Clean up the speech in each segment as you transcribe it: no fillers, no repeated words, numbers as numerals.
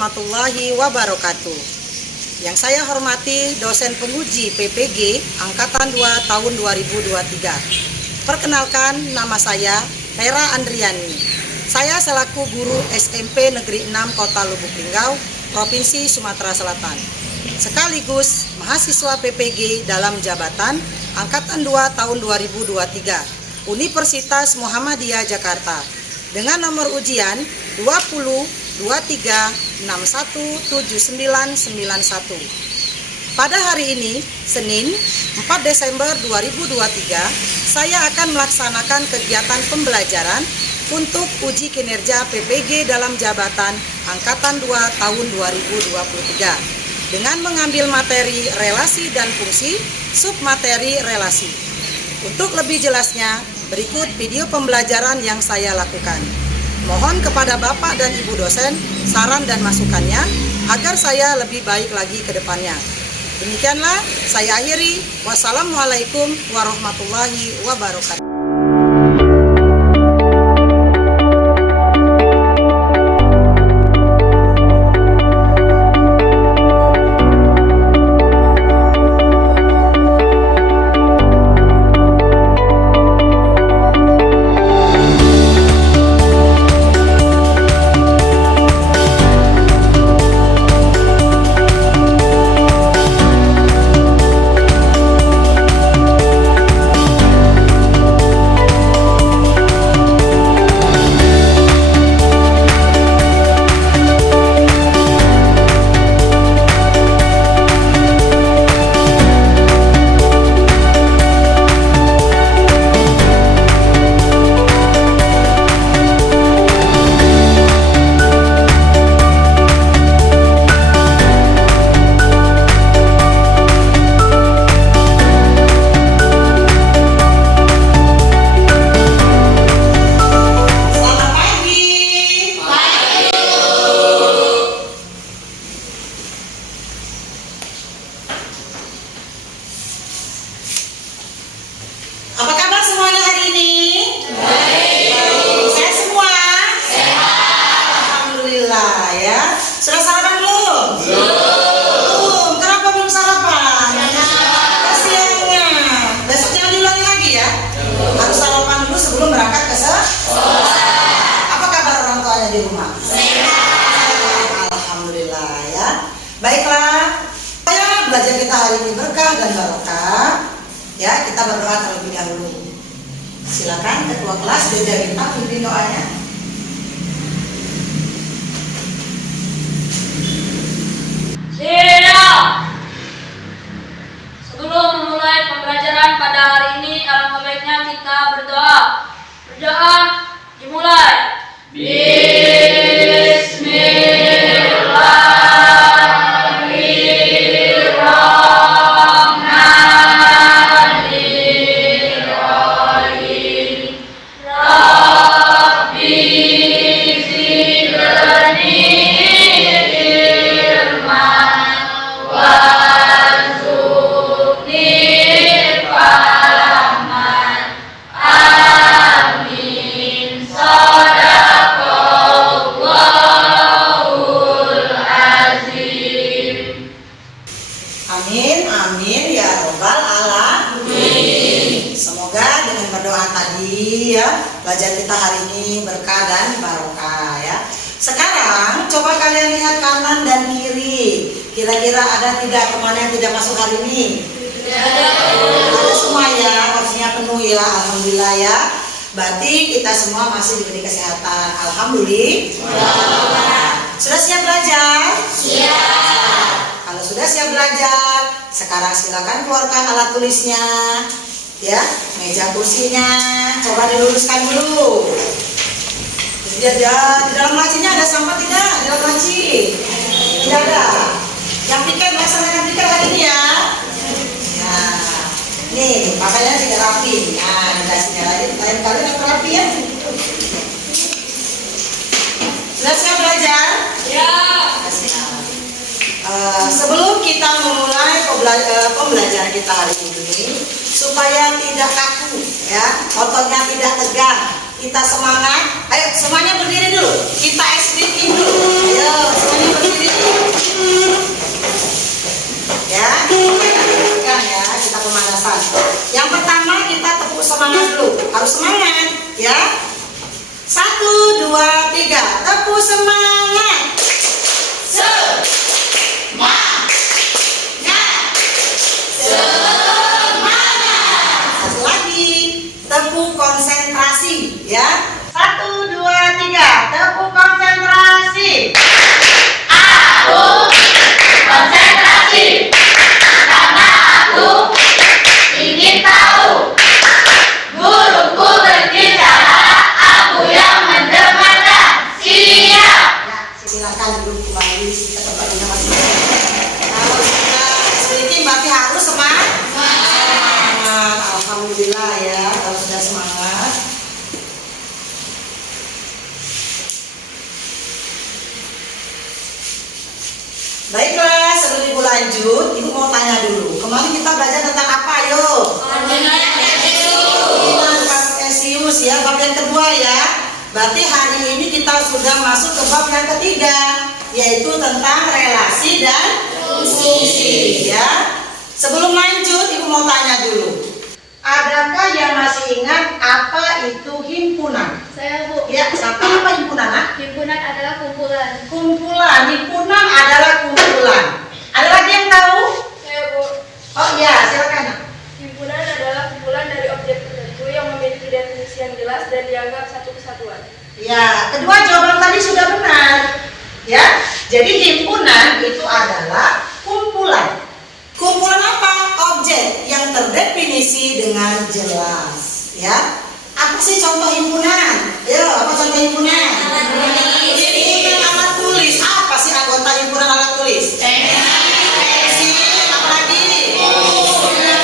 warahmatullahi wabarakatuh. Yang saya hormati dosen penguji PPG Angkatan 2 tahun 2023. Perkenalkan, nama saya Hera Andriani. Saya selaku guru SMP Negeri 6 Kota Lubuk Linggau, Provinsi Sumatera Selatan. Sekaligus mahasiswa PPG dalam jabatan Angkatan 2 tahun 2023, Universitas Muhammadiyah Jakarta. Dengan nomor ujian 2023617991. Pada hari ini, Senin 4 Desember 2023, saya akan melaksanakan kegiatan pembelajaran untuk uji kinerja PPG dalam jabatan Angkatan 2 tahun 2023 dengan mengambil materi relasi dan fungsi, submateri relasi. Untuk lebih jelasnya, berikut video pembelajaran yang saya lakukan. Mohon kepada Bapak dan Ibu dosen saran dan masukannya agar saya lebih baik lagi ke depannya. Demikianlah saya akhiri. Wassalamualaikum warahmatullahi wabarakatuh. Apa kabar semuanya hari ini? Baik. Sehat semua? Sehat. Alhamdulillah ya. Sudah sarapan belum? Belum. Kenapa belum sarapan? Kasiannya. Besok jangan diulangi lagi ya. Harus sarapan dulu sebelum berangkat ke sekolah. Apa kabar orang tuanya di rumah? Sehat. Alhamdulillah ya. Baiklah. Belajar kita hari ini berkah dan barokah. Ya, kita berdoa terlebih dahulu. Silakan ketua kelas Gereja Bintang pimpin doanya. Siap. Sebelum memulai pembelajaran pada hari ini, alangkah baiknya kita berdoa. Berdoa dimulai. Amin, amin ya robbal alamin. Semoga dengan berdoa tadi ya, belajar kita hari ini berkah dan barokah ya. Sekarang coba kalian lihat kanan dan kiri. Kira-kira ada tidak teman yang tidak masuk hari ini? Ada semua ya, harusnya penuh ya, alhamdulillah ya. Berarti kita semua masih diberi kesehatan, alhamdulillah. Sudah siap belajar? Siap. Kalau sudah siap belajar, sekarang silakan keluarkan alat tulisnya, ya, meja kursinya, coba diluruskan dulu. Di dalam lacinya ada sampah tidak? Di dalam laci tidak ada. Yang pikir laksanakan pikir hari ini ya. Nah, nih pakaiannya tidak rapi. Nah, dikasihnya lain kali tidak rapi ya. Sudah siap belajar? Ya. Sebelum kita memulai pembelajaran kita hari ini, supaya tidak kaku, ya, ototnya tidak tegang, kita semangat. Ayo semuanya berdiri dulu. Kita SBT dulu. Ayo semuanya berdiri. harus semangat ya. 1, 2, 3, tepuk semangat. Satu lagi, tepuk konsentrasi ya. 1, 2, 3, tepuk konsentrasi. Konsentrasi, karena aku ingin tahu. Guruku berbicara, aku yang mendengarkan. Siap. Ya, silakan duduk kembali ke tempatnya masing-masing. Kalau sudah selesai berarti harus semangat. Alhamdulillah ya, kalau sudah semangat. Baiklah, sebelum Ibu lanjut, Ibu mau tanya dulu. Kemarin kita belajar tentang apa, yuk? Koordinat Kartesius ya, bab yang kedua ya. Berarti hari ini kita sudah masuk ke bab yang ketiga, yaitu tentang relasi dan fungsi ya. Sebelum lanjut, Ibu mau tanya dulu. Adakah yang masih ingat apa itu himpunan? Saya, Bu. Ya, siapa apa himpunan? Ah? Himpunan adalah kumpulan. Kumpulan, himpunan adalah kumpulan. Ada lagi yang tahu? Saya, Bu. Oh iya, silakan. Himpunan adalah kumpulan dari objek tertentu yang memiliki definisi yang jelas dan dianggap satu kesatuan. Ya, kedua jawaban tadi sudah benar. Ya, jadi himpunan itu adalah kumpulan. Kumpulan apa? Objek yang terdefinisi dengan jelas. Ya, apa sih contoh himpunan? Ayo, apa contoh himpunan? Himpunan alat tulis. Apa sih anggota himpunan alat tulis? Pensil, apa lagi?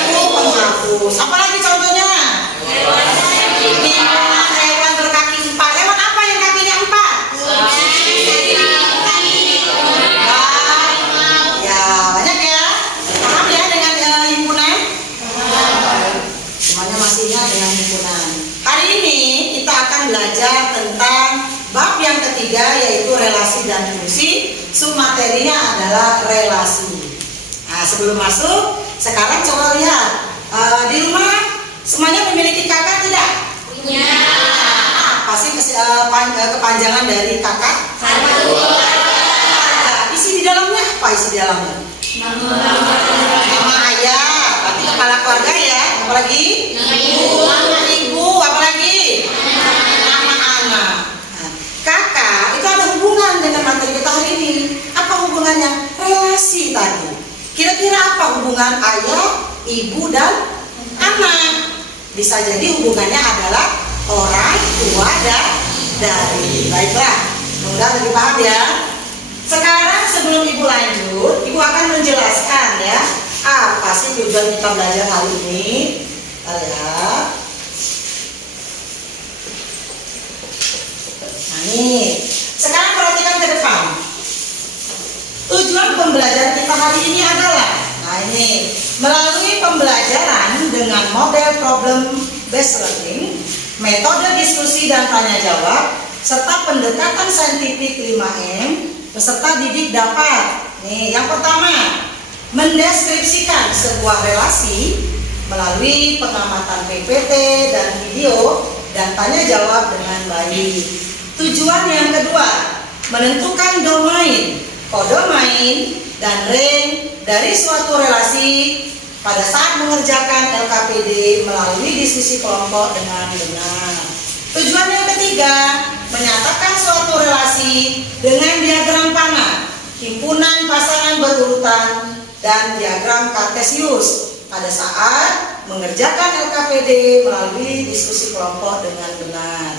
Penghapus. Apa lagi contohnya? Himpunan hewan berkaki 4. Hewan apa yang kakinya 4? Ya, banyak ya. Paham ya dengan himpunan? Semuanya masih ingat dengan himpunan. Hari ini kita akan belajar tentang bab yang ketiga, yaitu relasi dan fungsi. Submaterinya adalah relasi. Nah, sebelum masuk, sekarang coba lihat di rumah semuanya memiliki kakak tidak? Punya. Pasti kepanjangan dari kakak? Nah, isi di dalamnya apa isi di dalamnya? Nama ayah, berarti kepala keluarga ya. Apa lagi? Nama ibu, apa lagi? Nama anak. Nah, kakak itu ada hubungan dengan materi kita hari ini. Apa hubungannya? Relasi tadi. Kira-kira apa hubungan ayah, ibu, dan anak? Bisa jadi hubungannya adalah orang tua dan dari. Baiklah, mudah lebih paham ya. Sekarang sebelum Ibu lanjut, Ibu akan menjelaskan ya apa sih tujuan kita belajar hari ini. Kita lihat. Nah nih, sekarang perhatikan ke depan. Tujuan pembelajaran kita hari ini adalah, nah ini, melalui pembelajaran dengan model problem based learning, metode diskusi dan tanya jawab, serta pendekatan saintifik 5M, peserta didik dapat, nih yang pertama, mendeskripsikan sebuah relasi melalui pengamatan PPT dan video dan tanya jawab dengan baik. Tujuan yang kedua, menentukan domain, kode main, dan range dari suatu relasi pada saat mengerjakan LKPD melalui diskusi kelompok dengan benar. Tujuan yang ketiga, menyatakan suatu relasi dengan diagram panah, himpunan pasangan berurutan, dan diagram Kartesius pada saat mengerjakan LKPD melalui diskusi kelompok dengan benar.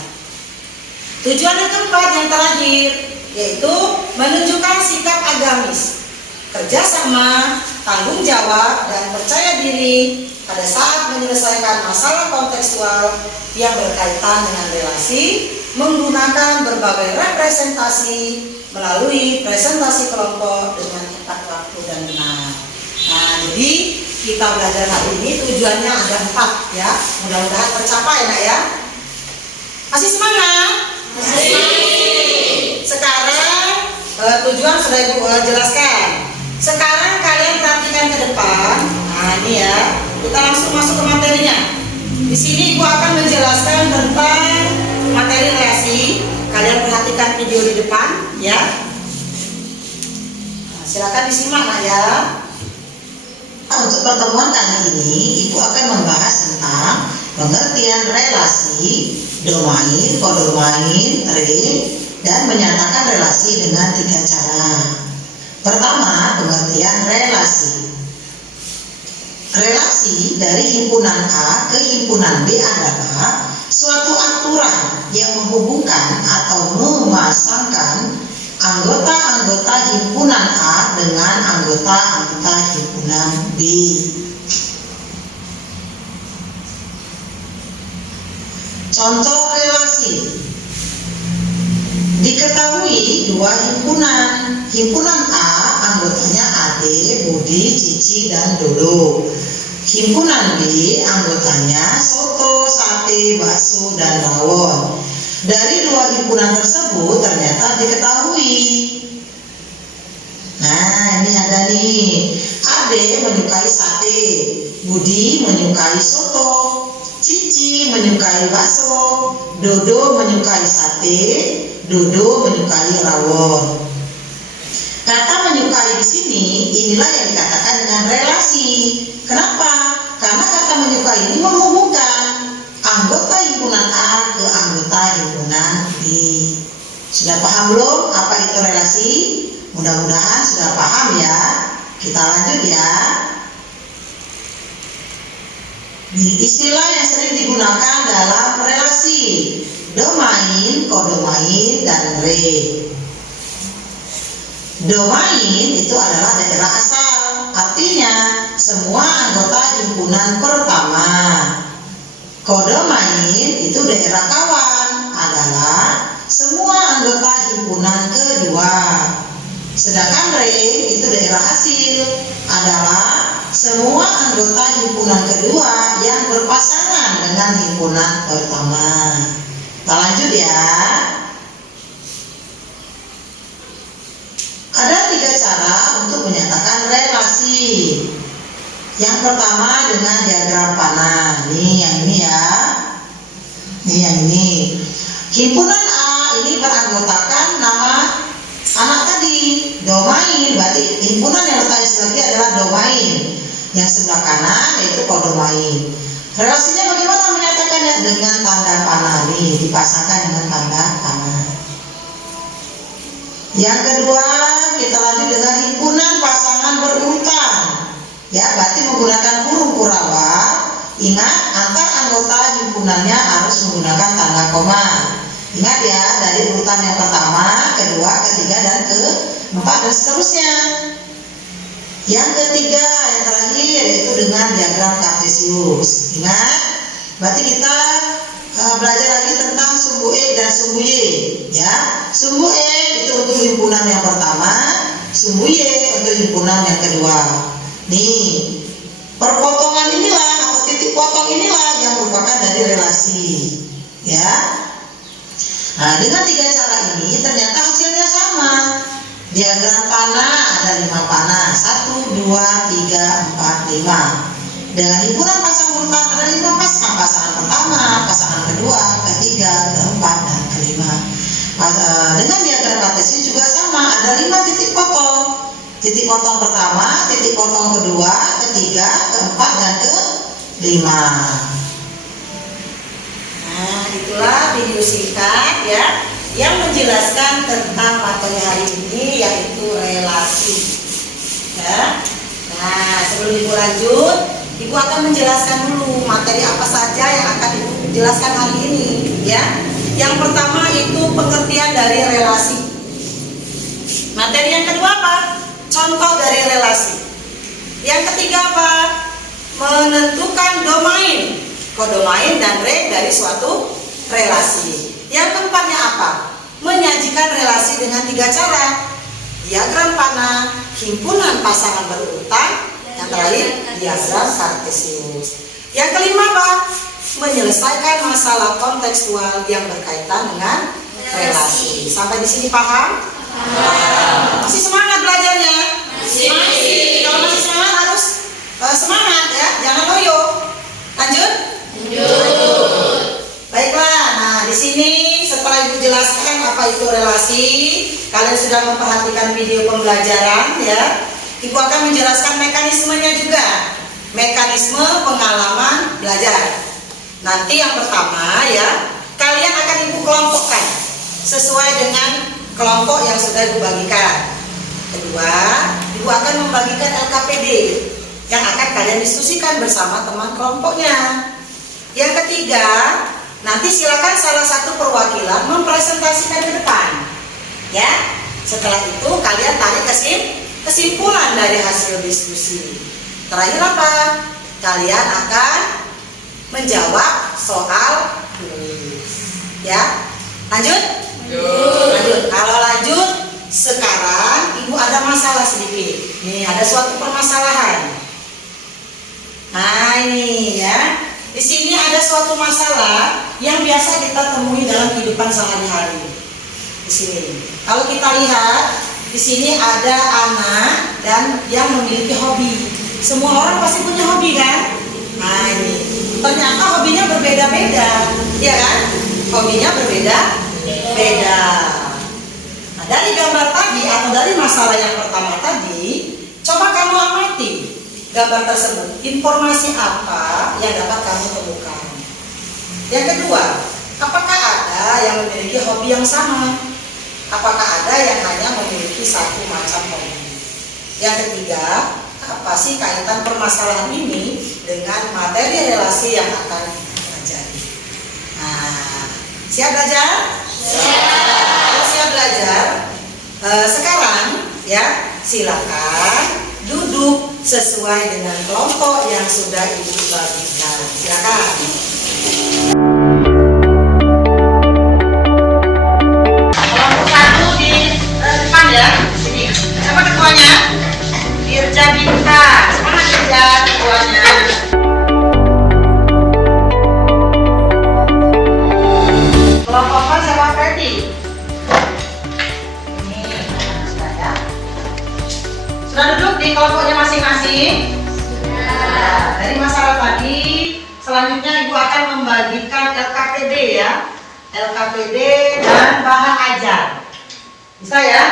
Tujuan yang keempat yang terakhir, yaitu menunjukkan sikap agamis, kerjasama, tanggung jawab, dan percaya diri pada saat menyelesaikan masalah kontekstual yang berkaitan dengan relasi menggunakan berbagai representasi melalui presentasi kelompok dengan tepat waktu dan benar. Nah, jadi kita belajar hari ini tujuannya ada 4 ya. Mudah-mudahan tercapai nak ya. Masih semangat? Masih. Sekarang tujuan sudah Ibu jelaskan. Sekarang kalian perhatikan ke depan. Nah, ini ya. Kita langsung masuk ke materinya. Di sini Ibu akan menjelaskan tentang materi relasi. Kalian perhatikan video di depan ya. Nah, silakan disimak Nak ya. Untuk pertemuan kali ini, Ibu akan membahas tentang pengertian relasi, domain, kodomain, ring, dan menyatakan relasi dengan 3 cara. Pertama, pengertian relasi. Relasi dari himpunan A ke himpunan B adalah suatu aturan yang menghubungkan atau memasangkan anggota-anggota himpunan A dengan anggota-anggota himpunan B. Contoh relasi. Diketahui dua himpunan A anggotanya Ade, Budi, Cici, dan Dodo. Himpunan B anggotanya Soto, Sate, Bakso, dan Rawon. Dari dua himpunan tersebut ternyata diketahui. Nah, ini ada nih. Ade menyukai sate, Budi menyukai soto, Cici menyukai bakso, Dodo menyukai sate, Dodo menyukai rawon. Kata menyukai di sini inilah yang dikatakan dengan relasi. Kenapa? Karena kata menyukai ini menghubungkan anggota himpunan A ke anggota himpunan B. Sudah paham belum apa itu relasi? Mudah-mudahan sudah paham ya. Kita lanjut ya. Istilah yang sering digunakan dalam relasi: domain, kodomain, dan ring. Domain itu adalah daerah asal, artinya semua anggota himpunan pertama. Kodomain itu daerah kawan, adalah semua anggota himpunan kedua. Sedangkan ring itu daerah hasil, adalah semua anggota himpunan kedua yang berpasangan dengan himpunan pertama. Kita lanjut ya. Ada 3 cara untuk menyatakan relasi. Yang pertama dengan diagram panah. Nih yang ini ya. Nih yang ini. Himpunan A ini beranggotakan nama anak tadi, domain. Berarti himpunan yang letaknya sebagai adalah domain. Yang sebelah kanan yaitu kodomain. Relasinya bagaimana menyatakannya? Dengan tanda panah. Nih dipasangkan dengan tanda panah. Yang kedua, kita lanjut dengan himpunan pasangan berurutan. Ya, berarti menggunakan huruf Kurawa. Ingat, antar anggota himpunannya harus menggunakan tanda koma. Ingat ya, dari urutan yang pertama, kedua, ketiga, dan keempat, dan seterusnya. Yang ketiga, yang terakhir, yaitu dengan diagram kartesius. Ingat, berarti kita belajar lagi tentang sumbu E dan sumbu Y. Ya, sumbu E itu untuk himpunan yang pertama, sumbu Y untuk himpunan yang kedua. Nih, perpotongan inilah atau titik potong inilah yang merupakan dari relasi. Ya. Nah, dengan 3 cara ini ternyata hasilnya sama. Diagram panah ada 5 panah, 1, 2, 3, 4, 5. Dengan himpunan pasang urutan ada 5 pasang. Pasangan pertama, pasangan kedua, ketiga, keempat, dan kelima. Dengan diagram kartesius juga sama, ada 5 titik potong. Titik potong pertama, titik potong kedua, ketiga, keempat, dan kelima. Nah, itulah video singkat ya yang menjelaskan tentang materi hari ini, yaitu relasi. Ya. Nah, sebelum Ibu lanjut, Ibu akan menjelaskan dulu materi apa saja yang akan Ibu jelaskan hari ini. Ya. Yang pertama itu pengertian dari relasi. Materi yang kedua apa? Contoh dari relasi. Yang ketiga apa? Menentukan domain, kodomain, dan ring dari suatu relasi. Yang keempatnya apa? Menyajikan relasi dengan 3 cara: diagram panah, himpunan pasangan berurutan, yang terakhir diagram kartesius. Yang kelima apa? Menyelesaikan masalah kontekstual yang berkaitan dengan relasi. Sampai di sini paham? Masih semangat belajarnya? Masih. Kalau masih semangat harus semangat ya, jangan loyo. Lanjut? menjelaskan apa itu relasi. Kalian sudah memperhatikan video pembelajaran ya. Ibu akan menjelaskan mekanismenya juga. Mekanisme pengalaman belajar. Nanti yang pertama ya, kalian akan ibu kelompokkan sesuai dengan kelompok yang sudah ibu bagikan. Kedua, ibu akan membagikan LKPD yang akan kalian diskusikan bersama teman kelompoknya. Yang ketiga, nanti silakan salah satu perwakilan mempresentasikan ke depan. Ya, setelah itu kalian tarik kesimpulan dari hasil diskusi. Terakhir apa? Kalian akan menjawab soal kuis. Ya, lanjut? Lanjut. Kalau lanjut, sekarang ibu ada masalah sedikit. Nih, ada suatu permasalahan. Nah, ini ya. Di sini ada suatu masalah yang biasa kita temui dalam kehidupan sehari-hari. Di sini, kalau kita lihat, di sini ada anak dan yang memiliki hobi. Semua orang pasti punya hobi kan? Nah, ini ternyata hobinya berbeda-beda, ya kan? Hobinya berbeda-beda. Nah, dari gambar tadi atau dari masalah yang pertama tadi, coba kamu amati gambar tersebut. Informasi apa yang dapat kamu temukan? Yang kedua, apakah ada yang memiliki hobi yang sama? Apakah ada yang hanya memiliki satu macam hobi? Yang ketiga, apa sih kaitan permasalahan ini dengan materi relasi yang akan terjadi? Nah, siap belajar? Siap belajar. Sekarang ya, silakan duduk sesuai dengan kelompok yang sudah ibu bagikan. Silakan. Kelompok satu di depan ya. Sini. Siapa ketuanya? Irja Binta. Semangat Irja ketuanya. Kelompok apa siapa Ferdi? Ini sudah ya. Sudah duduk di kelompoknya masing-masing? Sudah. Dari masalah tadi, selanjutnya ibu akan membagikan LKPD ya. LKPD dan bahan ajar. Bisa ya?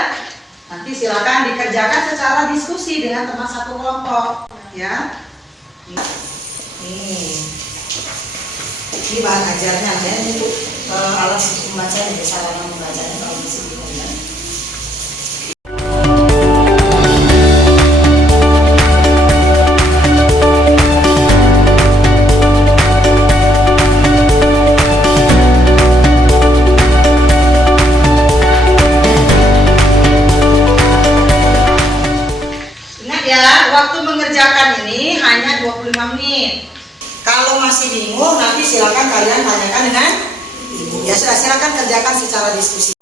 Nanti silakan dikerjakan secara diskusi dengan teman satu kelompok ya. Ini bahan ajarnya ya. Ini alat membaca yang sarana membacanya kalau di sini ya. Waktu mengerjakan ini hanya 25 menit. Kalau masih bingung, nanti silakan kalian tanyakan dengan ibu. Ya sudah, silakan kerjakan secara diskusi.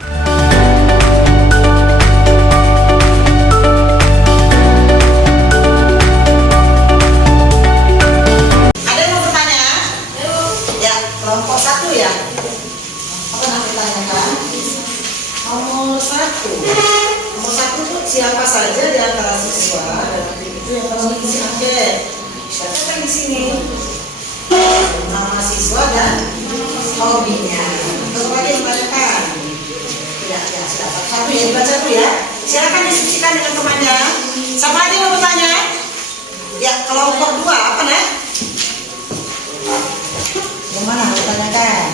Ada yang mau bertanya? Ya, kelompok satu ya. Apa yang ditanyakan? Nomor satu. Nomor satu itu siapa saja di antara siswa dan itu yang perlu diisi angket. Siapa di sini? Nama siswa dan hobinya. Terus lagi yang ditanyakan? Tidak, ya sudah. Satu ya, baca dulu ya. Silakan diskusikan dengan temannya. Siapa lagi mau bertanya? Ya, kelompok 2 apa nih? Yang mana mau ditanyakan?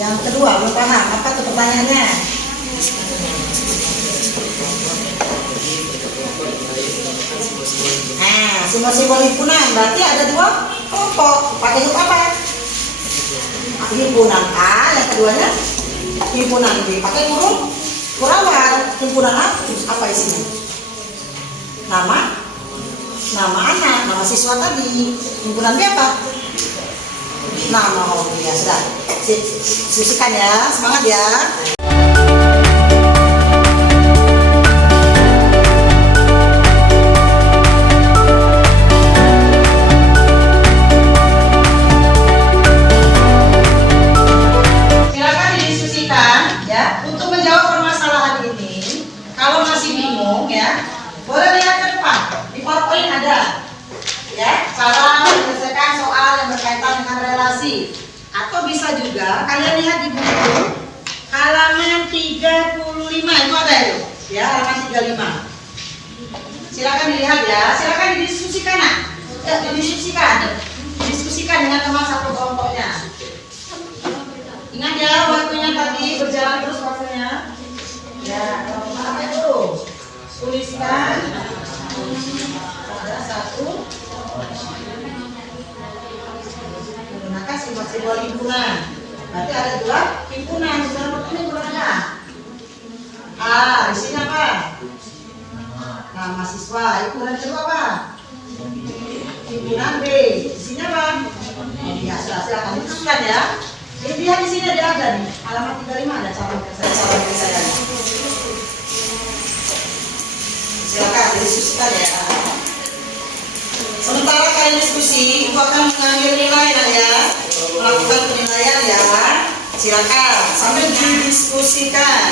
Yang kedua belum paham. Apa tuh pertanyaannya? Nah, simbol-simbol himpunan berarti ada 2 kelompok. Pakai huruf apa? Himpunan A, yang keduanya himpunan B. Pakai huruf kurawal. Himpunan A apa isinya? Nama anak, nama siswa tadi. Himpunan B apa? Nama hobi. Ya sudah. Sisihkan ya, semangat ya. Boleh lihat ke depan, di PowerPoint ada ya cara menyelesaikan soal yang berkaitan dengan relasi. Atau bisa juga kalian lihat di buku halaman 35 itu ada itu. Ya, halaman 35. Silakan dilihat ya, silakan didiskusikan nak. Ya, didiskusikan dengan teman satu kelompoknya. Ingat ya, waktunya tadi berjalan terus waktunya. Ya, apa itu? Tuliskan. Ada satu. Menggunakan simbol-simbol himpunan. Berarti ada dua himpunan. Himpunan ini berapa? A, isinya apa? Nah, mahasiswa. Himpunan kedua apa? Himpunan B. Isinya apa? Ya, silakan dituliskan ya. Jadi lihat di sini ada nih. Halaman 35 ada calon saya. Silakan didiskusikan ya. Sementara kalian diskusi, ibu akan mengambil nilai ya, melakukan penilaian ya. Silakan sambil didiskusikan.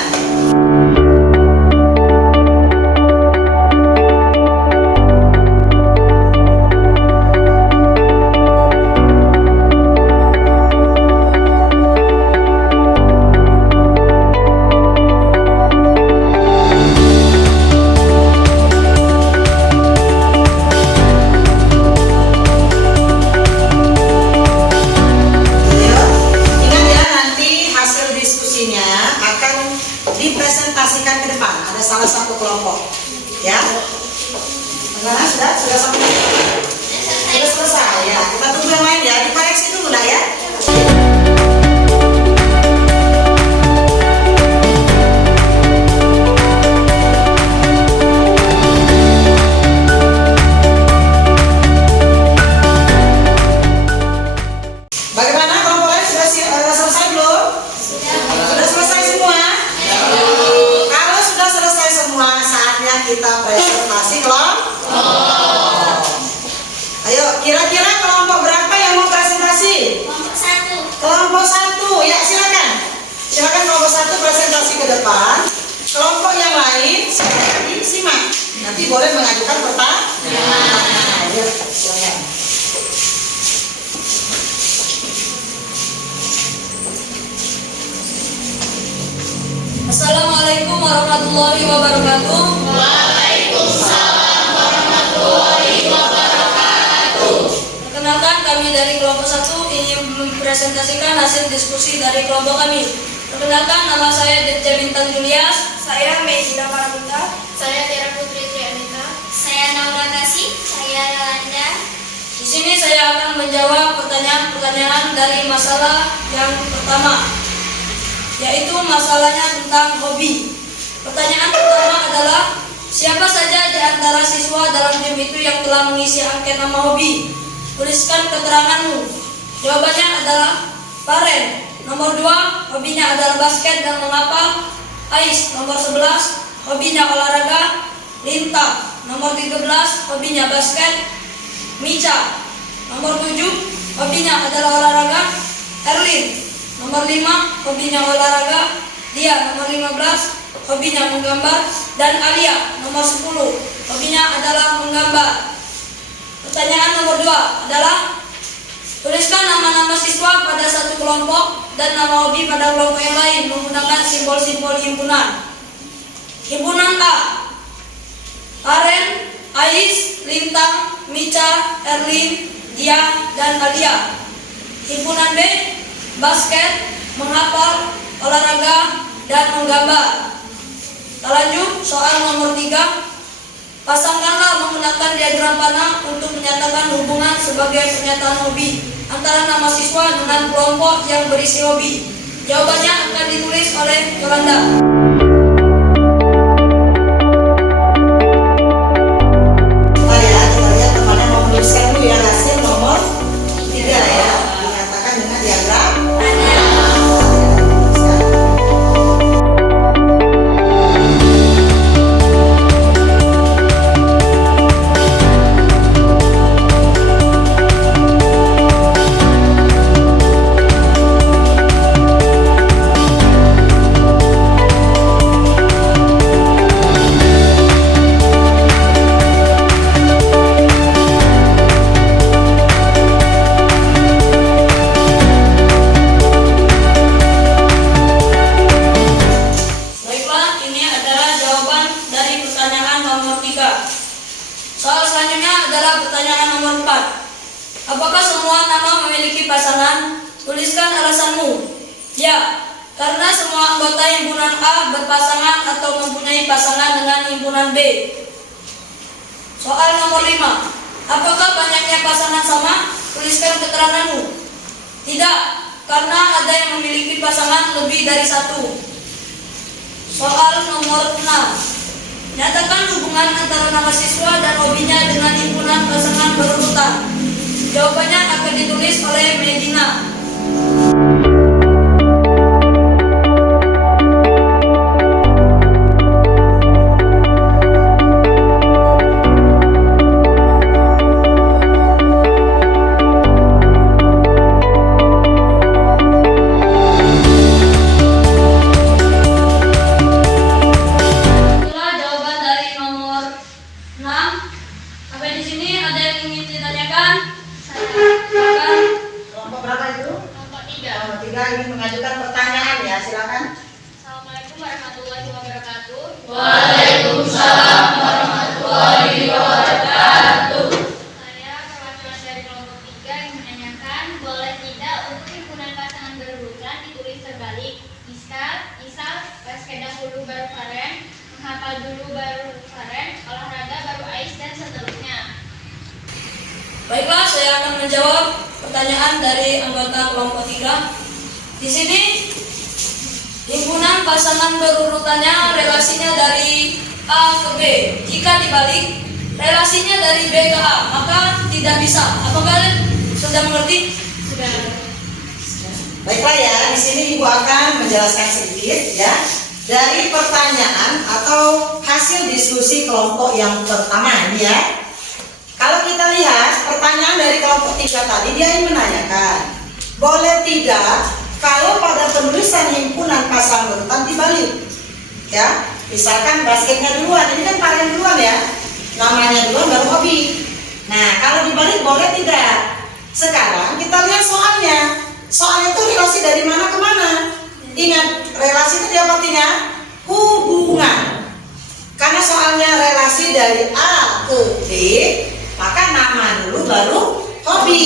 Dipresentasikan ke depan, ada salah satu kelompok ya. Bagaimana, sudah sampai? Sudah selesai ya, kita tunggu yang lain ya, dikoreksi dulu lah ya. Bagaimana kelompok lain, sudah selesai belum? Sudah selesai semua? Kalau sudah selesai semua, saatnya kita presentasi kelompok. Ayo, kira-kira kelompok berapa yang mau presentasi? Kelompok satu, ya silakan. Silakan kelompok satu presentasi ke depan. Kelompok yang lain silakan disimak. Nanti boleh mengajukan pertanyaan. Ayo, silakan. Assalamualaikum warahmatullahi wabarakatuh. Waalaikumsalam warahmatullahi wabarakatuh. Perkenalkan, kami dari kelompok 1 ingin mempresentasikan hasil diskusi dari kelompok kami. Perkenalkan, nama saya Dirja Bintang Julias. Saya Medina Paramita. Saya Tiara Putri Trianita. Saya Naura Kasih. Saya Yolanda. Di sini saya akan menjawab pertanyaan-pertanyaan dari masalah yang pertama, yaitu masalahnya tentang hobi. Pertanyaan pertama adalah, siapa saja di antara siswa dalam tim itu yang telah mengisi angket nama hobi? Tuliskan keteranganmu. Jawabannya adalah Paren. Nomor 2, hobinya adalah basket dan mengapa? Ais. Nomor 11, hobinya olahraga. Linta. Nomor 13, hobinya basket. Mica. Nomor 7, hobinya adalah olahraga. Erlin. Nomor 5, hobinya olahraga. Dia. Nomor 15, hobinya menggambar. Dan Alia. Nomor 10, hobinya adalah menggambar. Pertanyaan nomor 2 adalah, tuliskan nama-nama siswa pada satu kelompok dan nama hobi pada kelompok yang lain menggunakan simbol-simbol himpunan. Himpunan A, Paren, Ais, Lintang, Mica, Erlin, Dia, dan Alia. Himpunan B, basket, menghafal, olahraga, dan menggambar. Kita lanjut soal nomor 3. Pasangkanlah menggunakan diagram panah untuk menyatakan hubungan sebagai pernyataan hobi antara nama siswa dengan kelompok yang berisi hobi. Jawabannya akan ditulis oleh Yolanda. Kita lihat temannya mau menuliskan dulu ya hasil nomor 3 ya. Dinyatakan dengan diagram. selanjutnya adalah pertanyaan nomor 4. Apakah semua nama memiliki pasangan? Tuliskan alasanmu. Ya, karena semua anggota himpunan A berpasangan atau mempunyai pasangan dengan himpunan B. Soal nomor 5. Apakah banyaknya pasangan sama? Tuliskan keteranganmu. Tidak, karena ada yang memiliki pasangan lebih dari satu. Soal nomor 6. Nyatakan hubungan antara nama siswa dan hobinya dengan himpunan pasangan berurutan. Jawabannya akan ditulis oleh Medina. Ingin mengajukan pertanyaan ya, silakan. Assalamualaikum warahmatullahi wabarakatuh. Waalaikumsalam warahmatullahi wabarakatuh. Saya perwakilan dari kelompok 3 yang menanyakan boleh tidak untuk himpunan pasangan berurutan ditulis terbalik. Misal, basket dahulu baru Faren, menghafal dulu baru Faren, olahraga baru Ais dan seterusnya. Baiklah, saya akan menjawab pertanyaan dari anggota kelompok 3. Di sini himpunan pasangan berurutannya relasinya dari A ke B. Jika dibalik relasinya dari B ke A, maka tidak bisa. Apakah kalian sudah mengerti? Sudah. Baiklah ya, di sini Ibu akan menjelaskan sedikit ya dari pertanyaan atau hasil diskusi kelompok yang pertama ini ya. Kalau kita lihat pertanyaan dari kelompok 3 tadi, dia ingin menanyakan boleh tidak kalau pada penulisan himpunan pasangan berurutan dibalik ya, misalkan basketnya duluan, ini kan Faren duluan ya, namanya duluan baru hobi. Nah kalau dibalik boleh tidak? Sekarang kita lihat soalnya. Soalnya itu relasi dari mana ke mana? Ingat, relasi itu dia artinya hubungan. Karena soalnya relasi dari A ke B, maka nama dulu baru hobi.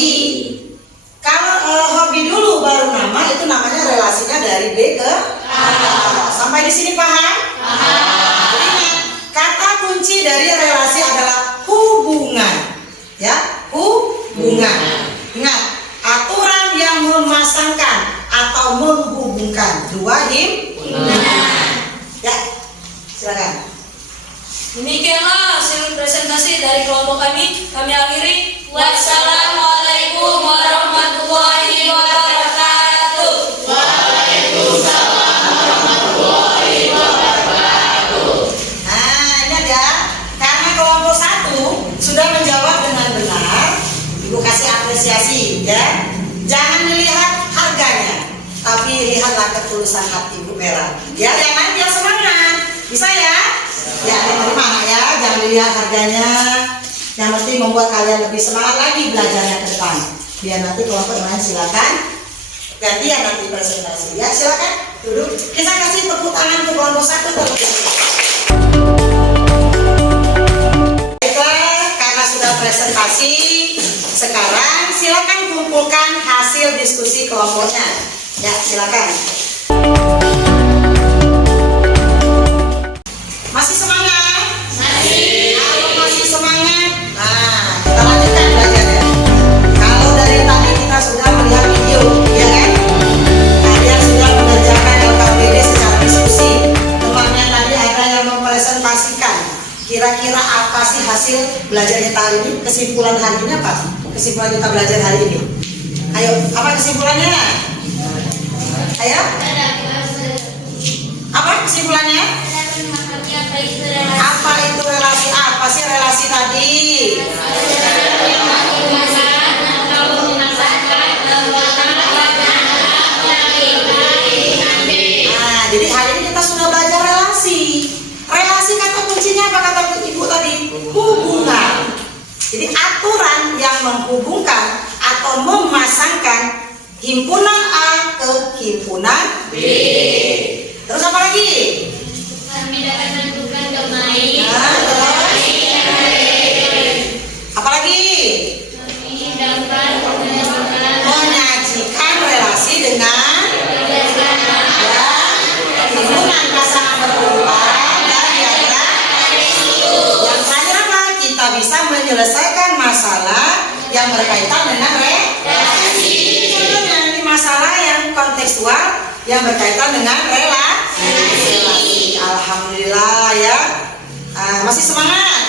Kalau hobi dulu baru nama, itu namanya relasinya dari B ke A. Sampai di sini paham? Paham. Ingat, kata kunci dari relasi adalah hubungan. Ya, hubungan. Ingat, aturan yang memasangkan atau menghubungkan dua himpunan. Ya, silakan. Demikianlah hasil presentasi dari kelompok kami. Kami akhiri. Wassalamualaikum warahmatullahi wabarakatuh. Waalaikumsalam warahmatullahi wabarakatuh. Nah, ingat ya, karena kelompok 1 sudah menjawab dengan benar, Ibu kasih apresiasi ya. Jangan melihat harganya, tapi lihatlah ketulusan hati Ibu Vera. Ya, yang lain biar semangat. Bisa ya? Ya, terima ya. Jangan dilihat harganya. Yang penting membuat kalian lebih semangat lagi belajarnya ke depan. Biar nanti kelompok yang lain silakan gantian nanti presentasi. Ya, silakan duduk. Kita kasih tepuk tangan ke kelompok 1 terlebih dahulu. Baiklah, karena sudah presentasi, sekarang silakan kumpulkan hasil diskusi kelompoknya. Ya, silakan. Masih semangat? Masih. Kalau masih semangat, nah kita lanjutkan belajarnya. Kalau dari tadi kita sudah melihat video, ya kan? Kalian sudah mengerjakan LKPD secara diskusi. Temannya tadi ada yang mempresentasikan. Kira-kira apa sih hasil belajarnya hari ini? Kesimpulan hari ini apa? Kesimpulan kita belajar hari ini. Ayo, apa kesimpulannya? Ayo. Apa kesimpulannya? Apa itu relasi? Apa sih relasi tadi? Nah, jadi hari ini kita sudah belajar relasi. Relasi kata kuncinya apa kata Ibu tadi? Hubungan. Jadi aturan yang menghubungkan atau memasangkan himpunan A ke himpunan B. Terus apa lagi? Kami dapat menentukan domain. telah bisa menyelesaikan masalah yang berkaitan dengan relasi. Contohnya ini masalah yang kontekstual yang berkaitan dengan relasi. Alhamdulillah ya. Masih semangat?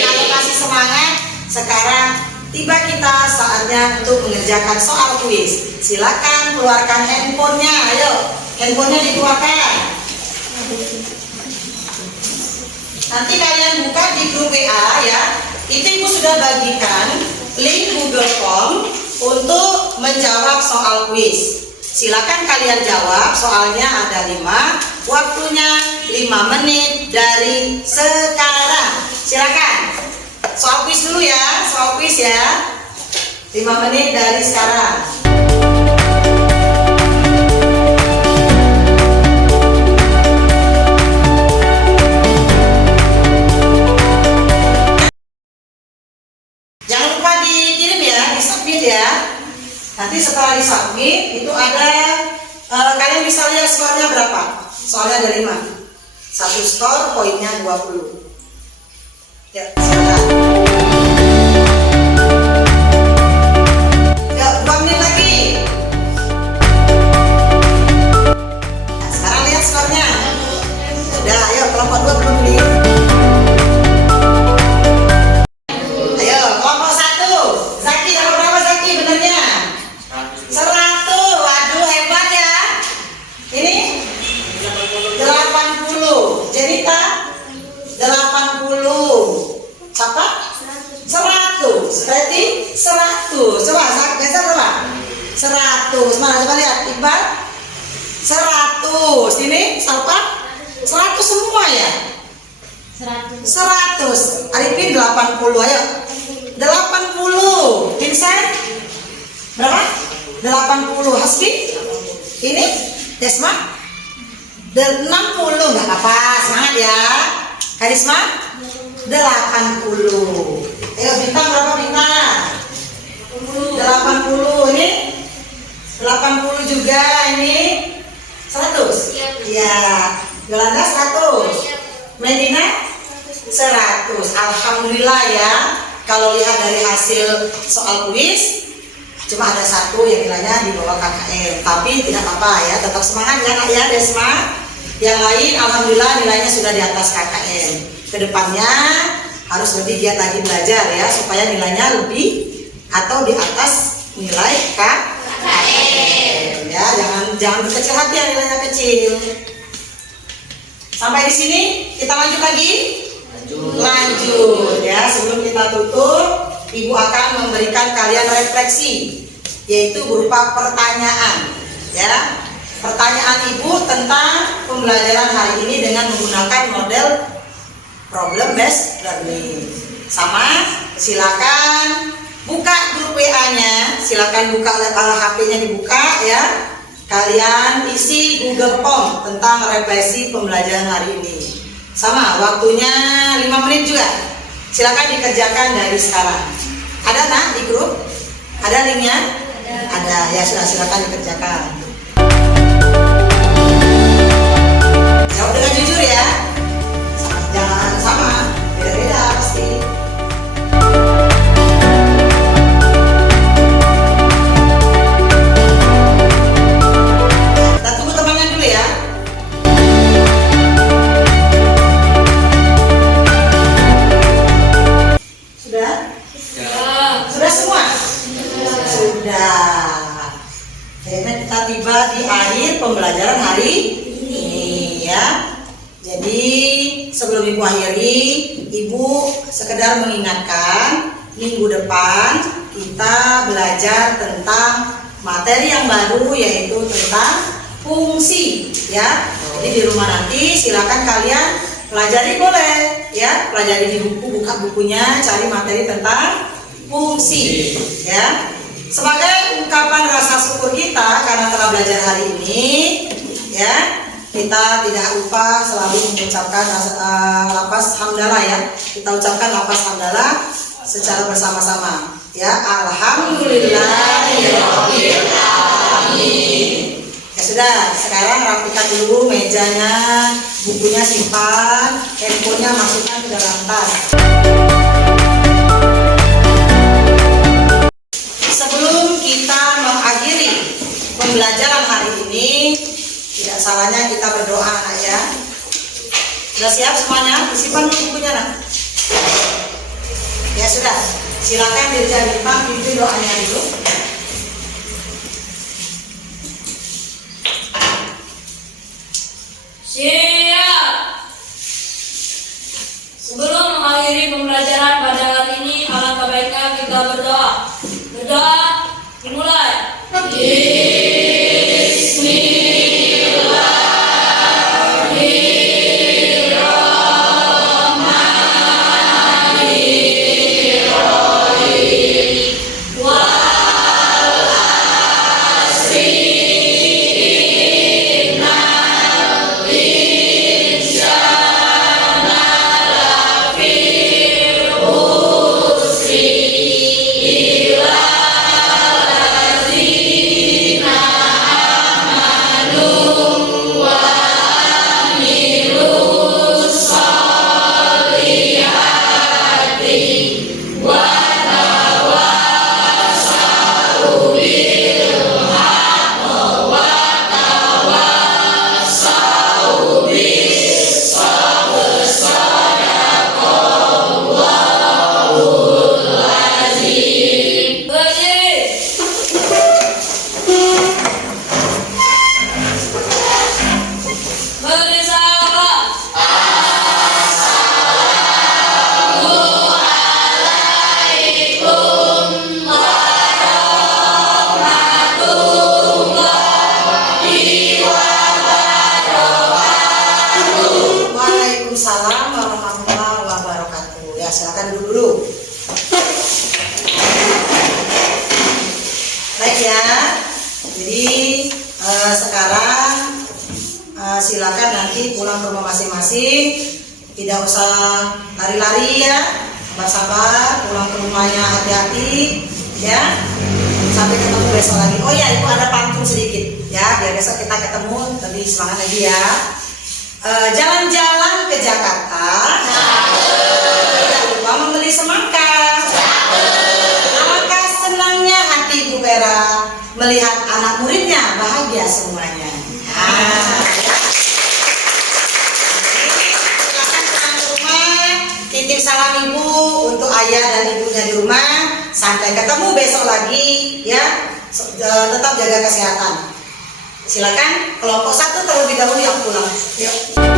Kalau masih semangat, sekarang tiba kita saatnya untuk mengerjakan soal kuis. Silakan keluarkan handphonenya, ayo. Handphonenya dikeluarkan. Nanti kalian buka di grup WA ya. Itu ibu sudah bagikan link Google Form untuk menjawab soal kuis. Silakan kalian jawab, soalnya ada 5, waktunya 5 menit dari sekarang. Silakan. Soal kuis dulu ya, soal kuis ya. 5 menit dari sekarang. Jangan lupa dikirim ya, di-submit ya. Nanti setelah di-submit itu ada kalian bisa lihat skornya berapa. Soalnya ada 5. 1 skor poinnya 20. Ya, silakan. Ya, 2 menit lagi. Nah, sekarang lihat skornya. Sudah, ayo kelompok 2 belum nih. Ayo, kelompok 1. Zaki dapat berapa Zaki benernya? 100. Waduh, hebat ya. Ini 80. Jenita 80. Siapa? 100. Berarti 100. Coba geser berapa? 100. Mana coba lihat Iqbal? 100. Ini siapa? 100 semua ya? 100. Arifin 80. Ayo. 80. Vincent? Berapa? 80. Hasbi? Ini? Desma? 60. Enggak apa-apa. Semangat ya. Karisma? 80. Ayo bintang berapa bintang? 80. Ini 80 juga. Ini 100. Iya. Yolanda 100. Medina 100. Alhamdulillah ya. Kalau lihat dari hasil soal kuis cuma ada 1 yang nilainya di bawah KKM. Tapi tidak apa-apa ya. Tetap semangat ya Kak ya Desma. Yang lain alhamdulillah nilainya sudah di atas KKM. Kedepannya harus lebih giat lagi belajar ya supaya nilainya lebih atau di atas nilai KKM ya. Jangan berkecil hati yang nilainya kecil. Sampai di sini kita lanjut lagi. Lanjut ya. Sebelum kita tutup, Ibu akan memberikan kalian refleksi yaitu berupa pertanyaan ya. Pertanyaan Ibu tentang pembelajaran hari ini dengan menggunakan model problem based learning. Sama, silakan buka grup WA-nya, silakan buka HP-nya dibuka ya. Kalian isi Google Form tentang refleksi pembelajaran hari ini. Sama, waktunya 5 menit juga. Silakan dikerjakan dari sekarang. Ada nak di grup? Ada linknya? Ada ya, sudah silakan dikerjakan. Jawab dengan jujur ya. Jangan sama, beda-beda pasti. Kita tunggu temannya dulu ya. Sudah? Sudah semua? Sudah. Akhirnya kita tiba di akhir pembelajaran hari ini ya. Jadi sebelum Ibu akhiri, Ibu sekedar mengingatkan minggu depan kita belajar tentang materi yang baru yaitu tentang fungsi ya. Jadi di rumah nanti silakan kalian pelajari boleh ya, pelajari di buku, buka bukunya, cari materi tentang fungsi ya. Sebagai ungkapan rasa syukur kita karena telah belajar hari ini ya, kita tidak lupa selalu mengucapkan lafaz hamdalah ya. Kita ucapkan lafaz hamdalah secara bersama-sama ya. Alhamdulillahirabbil alamin. Ya sudah, sekarang rapikan dulu mejanya, bukunya simpan, handphonenya masukkan ke dalam tas. Sebelum kita mengakhiri pembelajaran hari ini, tidak salahnya kita berdoa, nak ya. Sudah siap semuanya? Disimpan dulu bukunya, nak. Ya sudah, silakan dijadikan pimpin doanya dulu. Siap. Sebelum mengakhiri pembelajaran pada hari ini, alangkah baiknya kita berdoa. Berdoa dimulai. Waalaikumsalam warahmatullahi wabarakatuh. Ya, silakan dulu. Baik ya. Jadi sekarang silakan nanti pulang ke rumah masing-masing. Tidak usah lari-lari ya. Sabar-sabar, pulang ke rumahnya hati-hati ya. Sampai ketemu besok lagi. Oh ya, Ibu ada pantun sedikit ya, biar besok kita ketemu lebih semangat lagi ya. Jalan-jalan ke Jakarta, tidak lupa membeli semangka. Alangkah senangnya hati Bu Vera melihat anak muridnya bahagia semuanya. Nah, ya. Silakan pulang ke rumah, titip salam ibu untuk ayah dan ibunya di rumah. Sampai ketemu besok lagi ya. Tetap jaga kesehatan. Silakan kelompok 1 terlebih dahulu yang pulang. Yuk.